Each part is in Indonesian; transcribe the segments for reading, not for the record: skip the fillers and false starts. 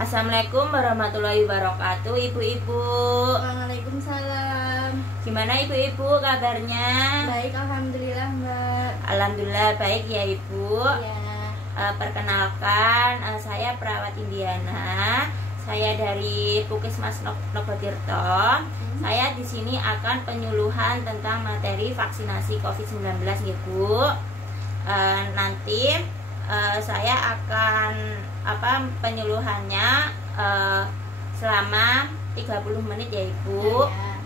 Assalamualaikum warahmatullahi wabarakatuh, ibu-ibu. Waalaikumsalam. Gimana ibu-ibu kabarnya? Baik, alhamdulillah Mbak. Alhamdulillah baik ya ibu. Ya. Perkenalkan, saya perawat Indiana. Saya dari Puskesmas Nogotirto. Saya di sini akan penyuluhan tentang materi vaksinasi COVID-19 ya Bu. Nanti saya akan penyuluhannya selama 30 menit ya Ibu. Ya.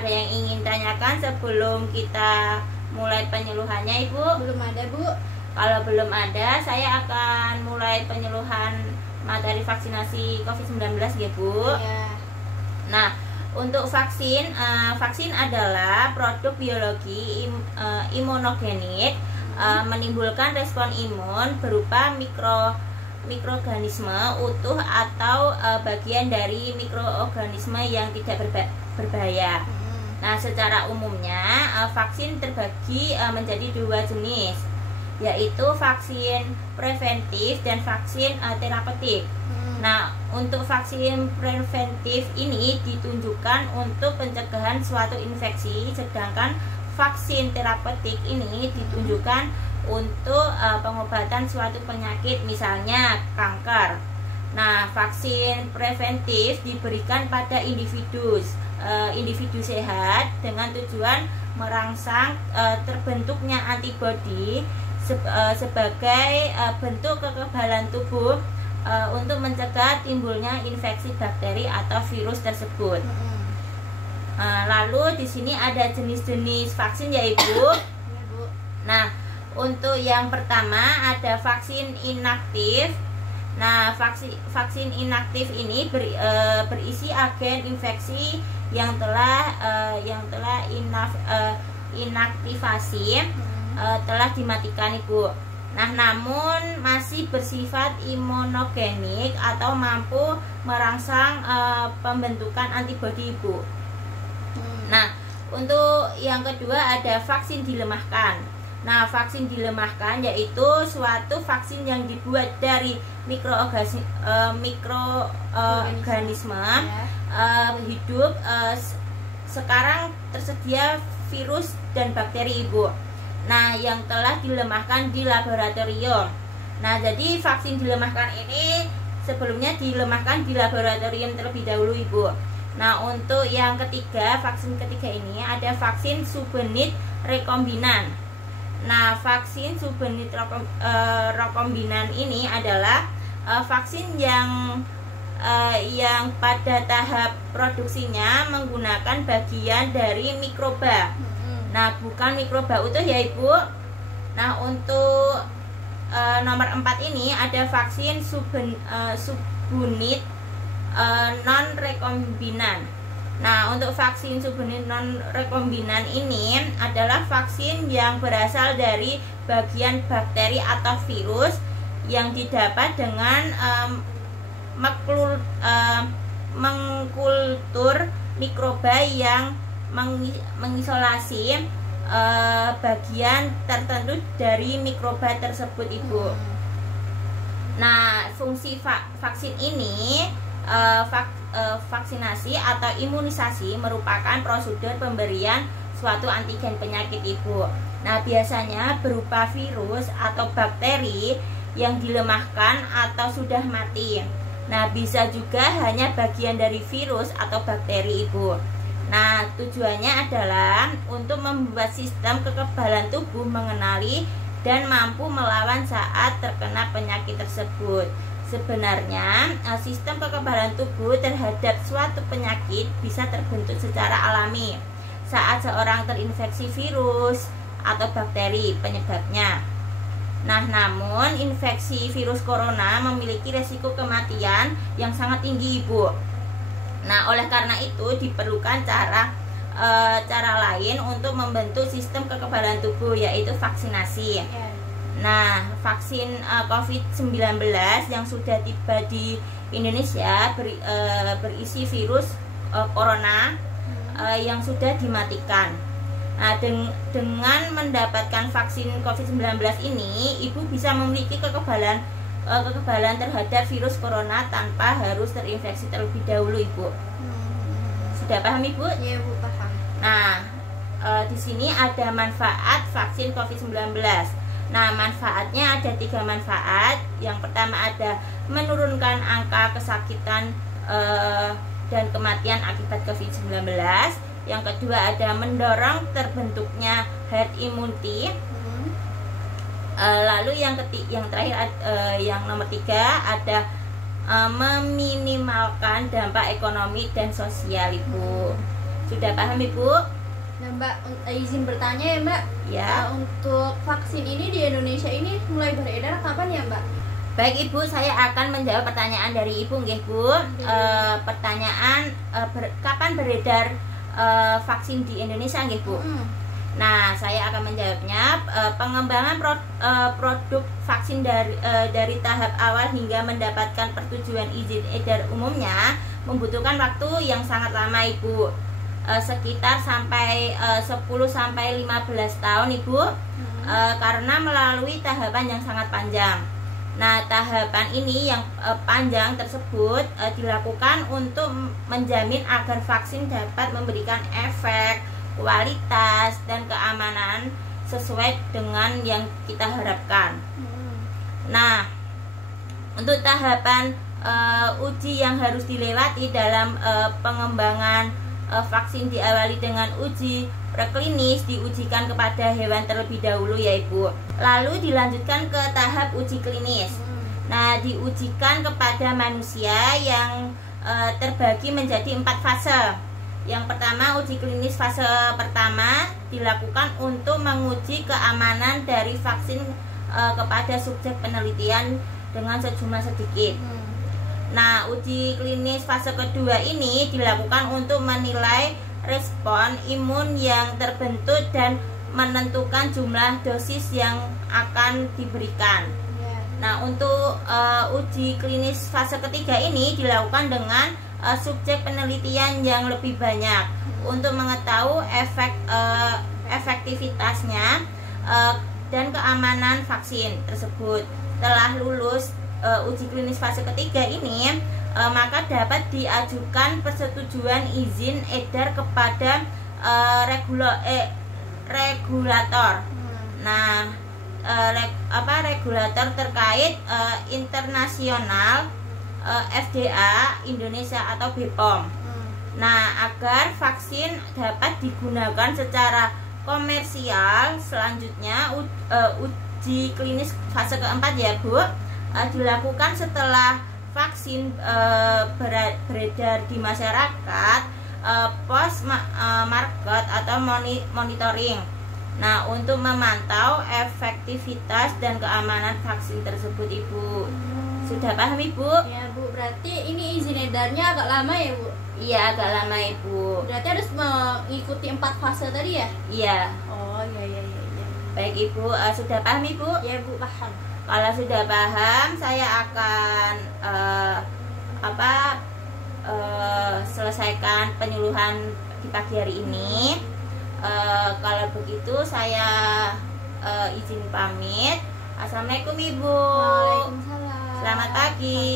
Ada yang ingin tanyakan sebelum kita mulai penyuluhannya Ibu? Belum ada Bu. Kalau belum ada, saya akan mulai penyuluhan materi vaksinasi COVID-19 ya Bu. Ya. Nah, untuk vaksin, vaksin adalah produk biologi imunogenik, menimbulkan respon imun berupa mikroorganisme utuh atau bagian dari mikroorganisme yang tidak berbahaya. Nah, secara umumnya vaksin terbagi menjadi dua jenis, yaitu vaksin preventif dan vaksin terapeutik. Nah, untuk vaksin preventif ini ditunjukkan untuk pencegahan suatu infeksi, sedangkan vaksin terapeutik ini ditunjukkan untuk pengobatan suatu penyakit, misalnya kanker. Nah, vaksin preventif diberikan pada individu sehat dengan tujuan merangsang terbentuknya antibodi sebagai bentuk kekebalan tubuh untuk mencegah timbulnya infeksi bakteri atau virus tersebut. Lalu di sini ada jenis-jenis vaksin ya Ibu. Ya, Bu. Nah, untuk yang pertama ada vaksin inaktif. Nah, vaksin inaktif ini berisi agen infeksi yang telah inaktivasi, telah dimatikan Ibu. Nah, namun masih bersifat imunogenik atau mampu merangsang pembentukan antibodi Ibu. Nah, untuk yang kedua ada vaksin dilemahkan. Nah, vaksin dilemahkan yaitu suatu vaksin yang dibuat dari mikroorganisme hidup. Sekarang tersedia virus dan bakteri Ibu. Nah, yang telah dilemahkan di laboratorium. Nah, jadi vaksin dilemahkan ini sebelumnya dilemahkan di laboratorium terlebih dahulu Ibu. Nah, untuk yang ketiga, vaksin ketiga ini ada vaksin subunit rekombinan. Nah, vaksin subunit rekombinan ini adalah vaksin yang pada tahap produksinya menggunakan bagian dari mikroba. Nah, bukan mikroba utuh ya Ibu. Nah, untuk nomor 4 ini ada vaksin subunit non rekombinan. Nah, untuk vaksin subunit non rekombinan ini adalah vaksin yang berasal dari bagian bakteri atau virus yang didapat dengan mengkultur mikroba yang mengisolasi bagian tertentu dari mikroba tersebut Ibu. Nah, fungsi vaksin ini vaksinasi atau imunisasi merupakan prosedur pemberian suatu antigen penyakit Ibu. Nah, biasanya berupa virus atau bakteri yang dilemahkan atau sudah mati. Nah, bisa juga hanya bagian dari virus atau bakteri Ibu. Nah, tujuannya adalah untuk membuat sistem kekebalan tubuh mengenali dan mampu melawan saat terkena penyakit tersebut. Sebenarnya, sistem kekebalan tubuh terhadap suatu penyakit bisa terbentuk secara alami saat seorang terinfeksi virus atau bakteri penyebabnya. Nah, namun infeksi virus corona memiliki resiko kematian yang sangat tinggi Ibu. Nah, oleh karena itu diperlukan cara lain untuk membentuk sistem kekebalan tubuh, yaitu vaksinasi. Nah, vaksin COVID-19 yang sudah tiba di Indonesia berisi virus corona yang sudah dimatikan. Nah, dengan mendapatkan vaksin COVID-19 ini, ibu bisa memiliki kekebalan kekebalan terhadap virus corona tanpa harus terinfeksi terlebih dahulu, Ibu. Sudah paham, Ibu? Iya, Bu, paham. Nah, di sini ada manfaat vaksin COVID-19. Nah, manfaatnya ada 3 manfaat. Yang pertama ada menurunkan angka kesakitan dan kematian akibat COVID-19. Yang kedua ada mendorong terbentuknya herd immunity. Lalu yang terakhir yang nomor 3 ada meminimalkan dampak ekonomi dan sosial, Ibu. Sudah paham, Ibu? Nah, Mbak, izin bertanya ya, Mbak. Ya. Untuk vaksin ini di Indonesia ini mulai beredar kapan ya, Mbak? Baik, Ibu, saya akan menjawab pertanyaan dari Ibu, nggih, Bu. Pertanyaan kapan beredar vaksin di Indonesia, nggih, Bu? Nah, saya akan menjawabnya. Pengembangan produk vaksin dari tahap awal hingga mendapatkan persetujuan izin edar umumnya membutuhkan waktu yang sangat lama, Ibu. Sekitar sampai 10-15 tahun, Ibu. Karena melalui tahapan yang sangat panjang. Nah, tahapan ini yang panjang tersebut dilakukan untuk menjamin agar vaksin dapat memberikan efek, kualitas, dan keamanan sesuai dengan yang kita harapkan. Nah, untuk tahapan uji yang harus dilewati dalam pengembangan vaksin diawali dengan uji preklinis, diujikan kepada hewan terlebih dahulu, ya, Ibu. Lalu dilanjutkan ke tahap uji klinis. Nah, diujikan kepada manusia yang terbagi menjadi 4 fase. Yang pertama, uji klinis fase pertama dilakukan untuk menguji keamanan dari vaksin kepada subjek penelitian dengan sejumlah sedikit. Nah, uji klinis fase kedua ini dilakukan untuk menilai respon imun yang terbentuk dan menentukan jumlah dosis yang akan diberikan. Nah, untuk uji klinis fase ketiga ini dilakukan dengan subjek penelitian yang lebih banyak untuk mengetahui efektivitasnya dan keamanan vaksin tersebut. Setelah lulus uji klinis fase ketiga ini, maka dapat diajukan persetujuan izin edar kepada regulator. Nah, regulator terkait internasional, FDA Indonesia atau BPOM. Nah, agar vaksin dapat digunakan secara komersial, selanjutnya uji klinis fase keempat, ya, Bu, dilakukan setelah vaksin beredar di masyarakat, post market atau monitoring. Nah, untuk memantau efektivitas dan keamanan vaksin tersebut, Ibu. Sudah paham, Ibu? Ya, Bu. Berarti ini izin edarnya agak lama ya, Bu? Iya, agak lama, Ibu. Berarti harus mengikuti 4 fase tadi ya? Iya. Oh, iya. Baik, Ibu, sudah paham, Ibu? Ya, Bu, paham. Kalau sudah paham, saya akan selesaikan penyuluhan di pagi hari ini. Kalau begitu saya izin pamit. Assalamualaikum, Ibu. Waalaikumsalam. Selamat pagi.